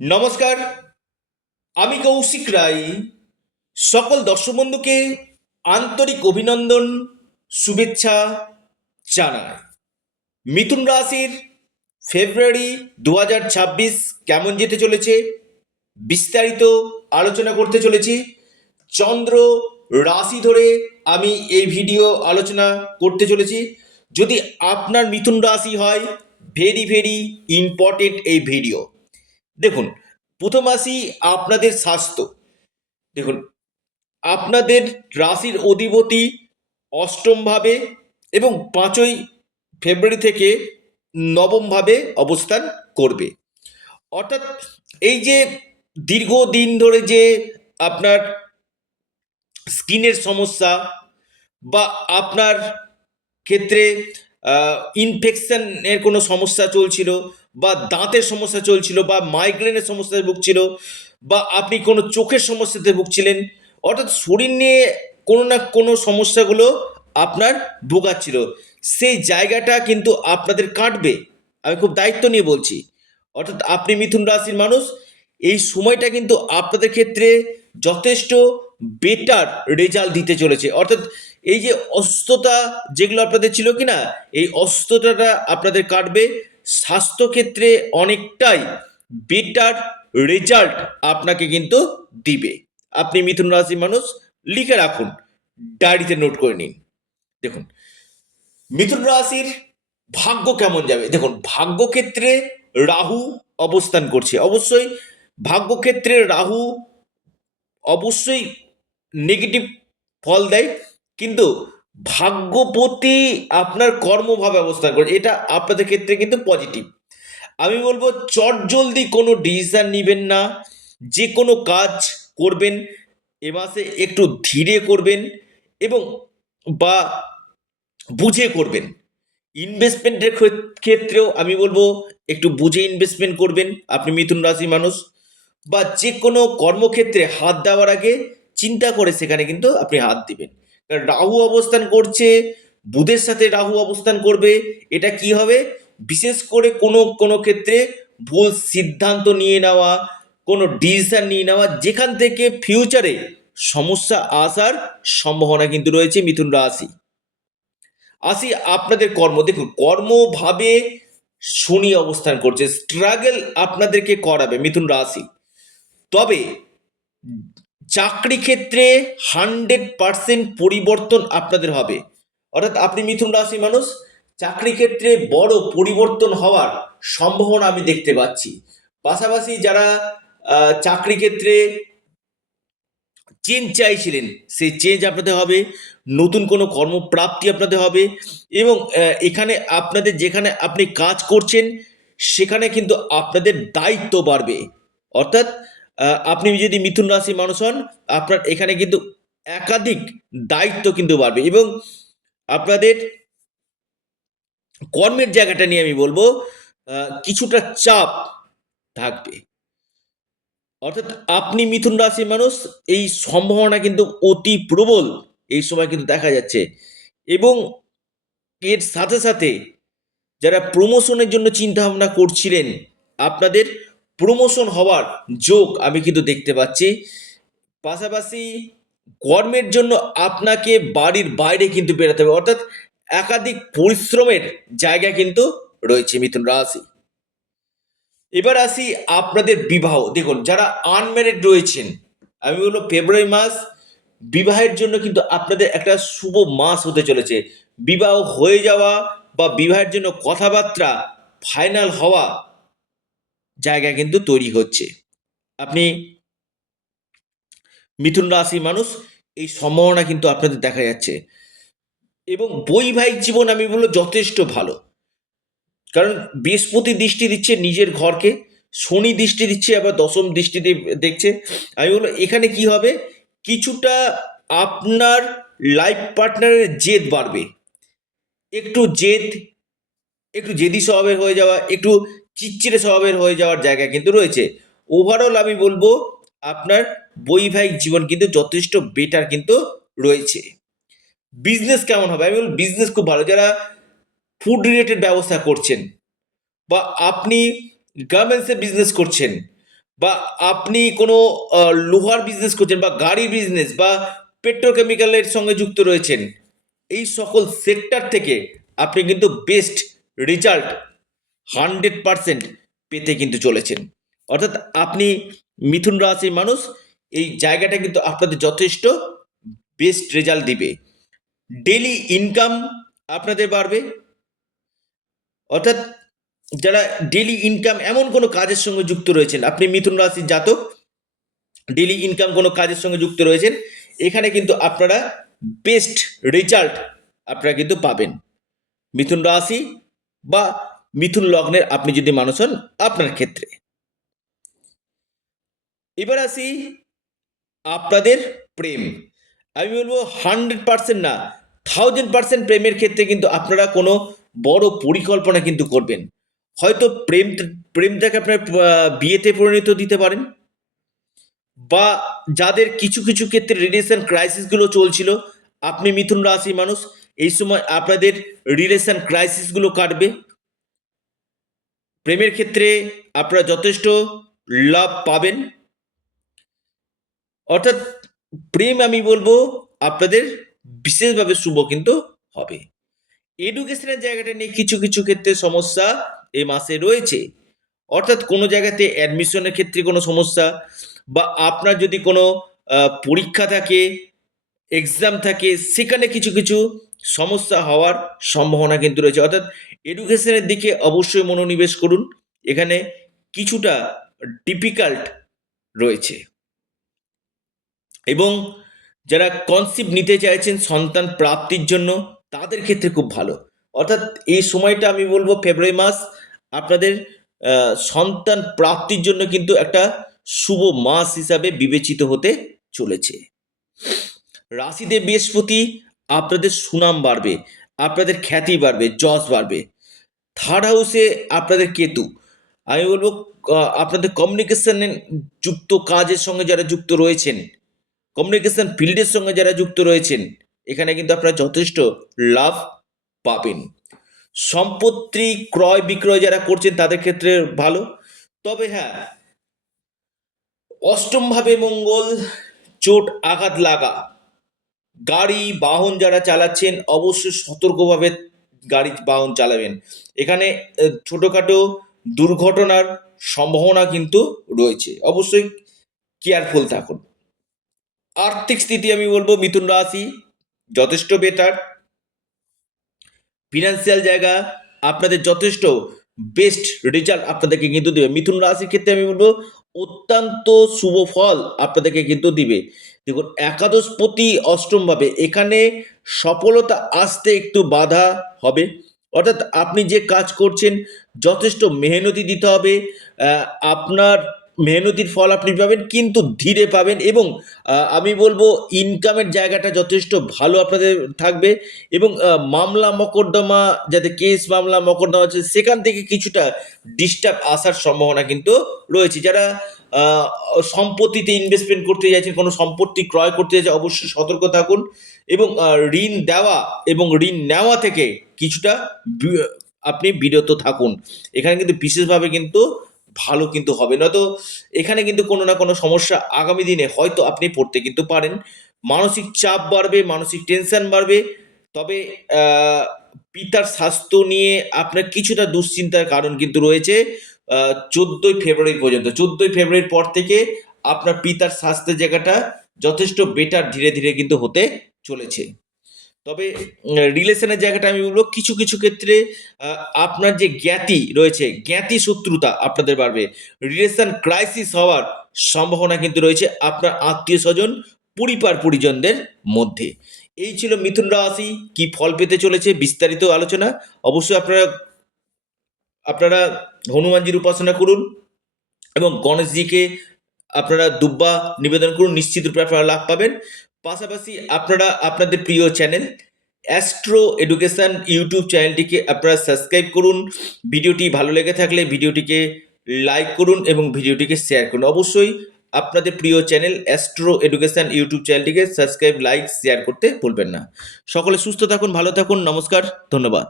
নমস্কার, আমি কৌশিক রায়। সকল দর্শক বন্ধুকে আন্তরিক অভিনন্দন, শুভেচ্ছা জানাই। মিথুন রাশির ফেব্রুয়ারি দু কেমন যেতে চলেছে? বিস্তারিত আলোচনা করতে চলেছি। চন্দ্র রাশি ধরে আমি এই ভিডিও আলোচনা করতে চলেছি। যদি আপনার মিথুন রাশি হয় ভেরি ভেরি ইম্পর্টেন্ট এই ভিডিও দেখুন, প্রথম আসি আপনাদের স্বাস্থ্য। দেখুন, আপনাদের রাশির অধিপতি অষ্টমভাবে এবং পাঁচই ফেব্রুয়ারি থেকে নবমভাবে অবস্থান করবে। অর্থাৎ এই যে দীর্ঘদিন ধরে যে আপনার স্কিনের সমস্যা বা আপনার ক্ষেত্রে ইনফেকশনের কোনো সমস্যা চলছিল বা দাঁতের সমস্যা চলছিল বা মাইগ্রেনের সমস্যায় ভুগছিল বা আপনি কোনো চোখের সমস্যাতে ভুগছিলেন, অর্থাৎ শরীর নিয়ে কোনো না কোনো সমস্যাগুলো আপনার ভোগাচ্ছিল। সেই জায়গাটা কিন্তু আপনাদের কাটবে। আমি খুব দায়িত্ব নিয়ে বলছি। অর্থাৎ আপনি মিথুন রাশির মানুষ, এই সময়টা কিন্তু আপনাদের ক্ষেত্রে যথেষ্ট বেটার রেজাল্ট দিতে চলেছে। অর্থাৎ এই যে অসুস্থতা যেগুলো আপনাদের ছিল কি না এই অসুস্থতাটা আপনাদের কাটবে। স্বাস্থ্যক্ষেত্রে অনেকটাই বেটার রেজাল্ট আপনাকে কিন্তু দিবে। আপনি মিথুন রাশির মানুষ, লিখে রাখুন ডায়েরিতে নোট করে নিন। দেখুন, মিথুন রাশির ভাগ্য কেমন যাবে? দেখুন, ভাগ্যক্ষেত্রে রাহু অবস্থান করছে। অবশ্যই ভাগ্যক্ষেত্রে রাহু অবশ্যই নেগেটিভ ফল দেয়, কিন্তু ভাগ্যপতি আপনার কর্মভাবে অবস্থান করে, এটা আপনাদের ক্ষেত্রে কিন্তু পজিটিভ আমি বলব চট জলদি কোনো ডিসিশান নেবেন না যে কোনো কাজ করবেন, এ মাসে একটু ধীরে করবেন এবং বা বুঝে করবেন। ইনভেস্টমেন্টের ক্ষেত্রেও আমি বলব, একটু বুঝে ইনভেস্টমেন্ট করবেন, আপনি মিথুন রাশি মানুষ, বা যে কোনো কর্মক্ষেত্রে হাত দেওয়ার আগে চিন্তা করে সেখানে কিন্তু আপনি হাত দিবেন। রাহু অবস্থান করছে, বুধের সাথে রাহু অবস্থান করবে, এটা কি হবে? বিশেষ করে কোনো কোনো ক্ষেত্রে ভুল সিদ্ধান্ত নিয়ে নেওয়া, কোনো ডিসিশন নিয়ে নেওয়া, যেখান থেকে ফিউচারে সমস্যা আসার সম্ভাবনা কিন্তু রয়েছে মিথুন রাশি। আসি আপনাদের কর্ম, দেখুন, কর্মভাবে শনি অবস্থান করছে স্ট্রাগল আপনাদেরকে করাবে মিথুন রাশি। তবে চাকরি ক্ষেত্রে হান্ড্রেড পার্সেন্ট পরিবর্তন আপনাদের হবে। অর্থাৎ আপনি মিথুন রাশি মানুষ, চাকরি ক্ষেত্রে বড় পরিবর্তন হওয়ার সম্ভাবনা আমি দেখতে পাচ্ছি। পাশাপাশি যারা চাকরি ক্ষেত্রে চেঞ্জ চাইছিলেন, সেই চেঞ্জ আপনাদের হবে, নতুন কোনো কর্মপ্রাপ্তি আপনাদের হবে এবং এখানে আপনাদের যেখানে আপনি কাজ করছেন, সেখানে কিন্তু আপনাদের দায়িত্ব বাড়বে। অর্থাৎ আপনি যদি মিথুন রাশি মানুষ হন, আপনার এখানে কিন্তু একাধিক দায়িত্ব কিন্তু বাড়বে এবং আপনাদের কর্মের জায়গাটা নিয়ে আমি বলব কিছুটা চাপ থাকবে। অর্থাৎ আপনি মিথুন রাশির মানুষ, এই সম্ভাবনা কিন্তু অতি প্রবল এই সময় কিন্তু দেখা যাচ্ছে এবং এর সাথে সাথে যারা প্রমোশনের জন্য চিন্তা ভাবনা করছিলেন, আপনাদের প্রমোশন হওয়ার যোগ আমি কিন্তু দেখতে পাচ্ছি। পাশাপাশি কর্মের জন্য আপনাকে বাড়ির বাইরে কিন্তু বেরোতে হবে। অর্থাৎ একাধিক পরিশ্রমের জায়গা কিন্তু রয়েছে মিথুন রাশি। এবার আসি আপনাদের বিবাহ। দেখুন, যারা আনম্যারিড রয়েছেন, আমি বলব ফেব্রুয়ারি মাস বিবাহের জন্য কিন্তু আপনাদের একটা শুভ মাস হতে চলেছে। বিবাহ হয়ে যাওয়া বা বিবাহের জন্য কথাবার্তা ফাইনাল হওয়া জায়গা কিন্তু তৈরি হচ্ছে। আপনি মিথুন রাশি মানুষ, এই সম্ভাবনা কিন্তু আপনাদের দেখা যাচ্ছে। এবং বৈবাহিক জীবন আমি বলব যথেষ্ট ভালো। কারণ বৃহস্পতি দৃষ্টি দিচ্ছে নিজের ঘরকে, শনি দৃষ্টি দিচ্ছে, আবার দশম দৃষ্টি দেখছে। আমি বলব এখানে কি হবে? কিছুটা আপনার লাইফ পার্টনারের জেদ বাড়বে। একটু জেদ, একটু জেদি স্বভাবের হয়ে যাওয়া, একটু চিচ্চিরে স্বভাবের হয়ে যাওয়ার জায়গা কিন্তু রয়েছে। ওভারঅল আমি বলব, আপনার বৈবাহিক জীবন কিন্তু যথেষ্ট বেটার কিন্তু রয়েছে। বিজনেস কেমন হবে? আমি বলব বিজনেস খুব ভালো। যারা ফুড রিলেটেড ব্যবস্থা করছেন, বা আপনি গার্মেন্টসে বিজনেস করছেন, বা আপনি কোনো লোহার বিজনেস করছেন, বা গাড়ির বিজনেস বা পেট্রোকেমিক্যালের সঙ্গে যুক্ত রয়েছেন, এই সকল সেক্টর থেকে আপনি কিন্তু বেস্ট রেজাল্ট হান্ড্রেড পারসেন্ট পেতে কিন্তু চলেছেন। অর্থাৎ আপনি মিথুন রাশির মানুষ, এই জায়গাটা কিন্তু আপনাদের যথেষ্ট বেস্ট রেজাল্ট দিবে। ডেলি ইনকাম আপনাদের বাড়বে। অর্থাৎ যারা ডেলি ইনকাম এমন কোনো কাজের সঙ্গে যুক্ত রয়েছেন, আপনি মিথুন রাশির জাতক ডেলি ইনকাম কোনো কাজের সঙ্গে যুক্ত রয়েছেন, এখানে কিন্তু আপনারা বেস্ট রেজাল্ট আপনারা কিন্তু পাবেন। মিথুন রাশি বা মিথুন লগ্নের আপনি যদি মানুষ হন, আপনার ক্ষেত্রে। এবার আসি আপনাদের প্রেম। আমি বলব হান্ড্রেড পার্সেন্ট না, থাউজেন্ড পার্সেন্ট প্রেমের ক্ষেত্রে কিন্তু আপনারা কোনো বড় পরিকল্পনা কিন্তু করবেন। হয়তো প্রেম, প্রেমটাকে আপনার বিয়েতে পরিণত দিতে পারেন। বা যাদের কিছু কিছু ক্ষেত্রে রিলেশন ক্রাইসিসগুলো চলছিল, আপনি মিথুন রাশি মানুষ, এই সময় আপনাদের রিলেশন ক্রাইসিসগুলো কাটবে। প্রেমের ক্ষেত্রে আপনারা যথেষ্ট লাভ পাবেন। অর্থাৎ প্রেম আমি বলব আপনাদের বিশেষভাবে শুভ কিন্তু হবে। এডুকেশনের জায়গাটা নিয়ে কিছু কিছু ক্ষেত্রে সমস্যা এই মাসে রয়েছে। অর্থাৎ কোনো জায়গাতে অ্যাডমিশনের ক্ষেত্রে কোনো সমস্যা বা আপনার যদি কোনো পরীক্ষা থাকে এক্সাম থাকে, সেখানে কিছু কিছু সমস্যা হওয়ার সম্ভাবনা কিন্তু রয়েছে। অর্থাৎ এডুকেশনের দিকে অবশ্যই মনোনিবেশ করুন। এখানে কিছুটা ডিফিকাল্ট রয়েছে। এবং যারা কনসেপ্ট নিতে চাইছেন সন্তান প্রাপ্তির জন্য, তাদের ক্ষেত্রে খুব ভালো। অর্থাৎ এই সময়টা আমি বলব ফেব্রুয়ারি মাস, আপনাদের সন্তান প্রাপ্তির জন্য কিন্তু একটা শুভ মাস হিসাবে বিবেচিত হতে চলেছে। রাশিতে বৃহস্পতি, আপনাদের সুনাম বাড়বে, আপনাদের খ্যাতি বাড়বে, যশ বাড়বে। থার্ড হাউসে আপনাদের কেতু। আমি বলব আপনাদের কমিউনিকেশন যুক্ত কাজের সঙ্গে যারা যুক্ত রয়েছেন কমিউনিকেশন ফিল্ডের সঙ্গে যারা যুক্ত রয়েছেন, এখানে কিন্তু আপনারা যথেষ্ট লাভ পাবেন। সম্পত্তি ক্রয় বিক্রয় যারা করছেন, তাদের ক্ষেত্রে ভালো। তবে হ্যাঁ অষ্টমভাবে মঙ্গল, চোট আঘাত লাগা। গাড়ি, বাহন যারা চালাচ্ছেন অবশ্যই সতর্কভাবে গাড়ি, বাহন চালাবেন। এখানে ছোটোখাটো দুর্ঘটনার সম্ভাবনা কিন্তু রয়েছে। অবশ্যই কেয়ারফুল থাকুন। আর্থিক স্থিতি আমি বলব, মিথুন রাশি যথেষ্ট বেটার ফিনান্সিয়াল জায়গা আপনাদের যথেষ্ট বেস্ট রেজাল্ট আপনাদেরকে কিন্তু দেবে। মিথুন রাশির ক্ষেত্রে আমি বলব অত্যন্ত শুভ ফল আপনাদেরকে কিন্তু দিবে। দেখুন, একাদশপতি অষ্টমভাবে এখানে সফলতা আসতে একটু বাধা হবে। অর্থাৎ আপনি যে কাজ করছেন, যথেষ্ট মেহনতি দিতে হবে। আপনার মেহনতির ফল আপনি পাবেন, কিন্তু ধীরে পাবেন এবং আমি বলব ইনকামের জায়গাটা যথেষ্ট ভালো আপনাদের থাকবে এবং মামলা মকদ্দমা, যাতে কেস মামলা মকদ্দমা আছে, সেখান থেকে কিছুটা ডিস্টার্ব আসার সম্ভাবনা কিন্তু রয়েছে। যারা সম্পত্তিতে ইনভেস্টমেন্ট করতে যাচ্ছেন, কোনো সম্পত্তি ক্রয় করতে যাচ্ছে অবশ্যই সতর্ক থাকুন এবং ঋণ দেওয়া এবং ঋণ নেওয়া থেকে কিছুটা আপনি বিরত থাকুন। এখানে কিন্তু বিশেষভাবে কিন্তু ভালো কিন্তু হবে। নয়তো এখানে কিন্তু কোনো না কোনো সমস্যা আগামী দিনে হয়তো আপনি পড়তে কিন্তু পারেন। মানসিক চাপ বাড়বে, মানসিক টেনশন বাড়বে। তবে পিতার স্বাস্থ্য নিয়ে আপনার কিছুটা দুশ্চিন্তার কারণ কিন্তু রয়েছে। চোদ্দোই ফেব্রুয়ারি পর্যন্ত, চোদ্দোই ফেব্রুয়ারির পর থেকে আপনার পিতার স্বাস্থ্যের জায়গাটা যথেষ্ট বেটার ধীরে ধীরে কিন্তু হতে চলেছে। তবে রিলেশনের জায়গাটা আমি বলব, কিছু কিছু ক্ষেত্রে আপনার যে জ্ঞাতি রয়েছে, জ্ঞাতি শত্রুতা আপনাদের বাড়বে। রিলেশন ক্রাইসিস হওয়ার সম্ভাবনা কিন্তু রয়েছে আপনার আত্মীয় স্বজন, পরিবার পরিজনদের মধ্যে। এই ছিল মিথুন রাশি, কি ফল পেতে চলেছে বিস্তারিত আলোচনা। অবশ্যই আপনারা আপনারা হনুমানজির উপাসনা করুন এবং গণেশজিকে আপনারা দুব্বা নিবেদন করুন, নিশ্চিত রূপে আপনারা লাভ পাবেন। পাশাপাশি আপনারা, আপনাদের প্রিয় চ্যানেল অ্যাস্ট্রো এডুকেশান ইউটিউব চ্যানেলটিকে আপনারা সাবস্ক্রাইব করুন। ভিডিওটি ভালো লেগে থাকলে ভিডিওটিকে লাইক করুন এবং ভিডিওটিকে শেয়ার করুন। অবশ্যই আপনাদের প্রিয় চ্যানেল অ্যাস্ট্রো এডুকেশন ইউটিউব চ্যানেলটিকে সাবস্ক্রাইব লাইক শেয়ার করতে ভুলবেন না। সকলে সুস্থ থাকুন, ভালো থাকুন, নমস্কার, ধন্যবাদ।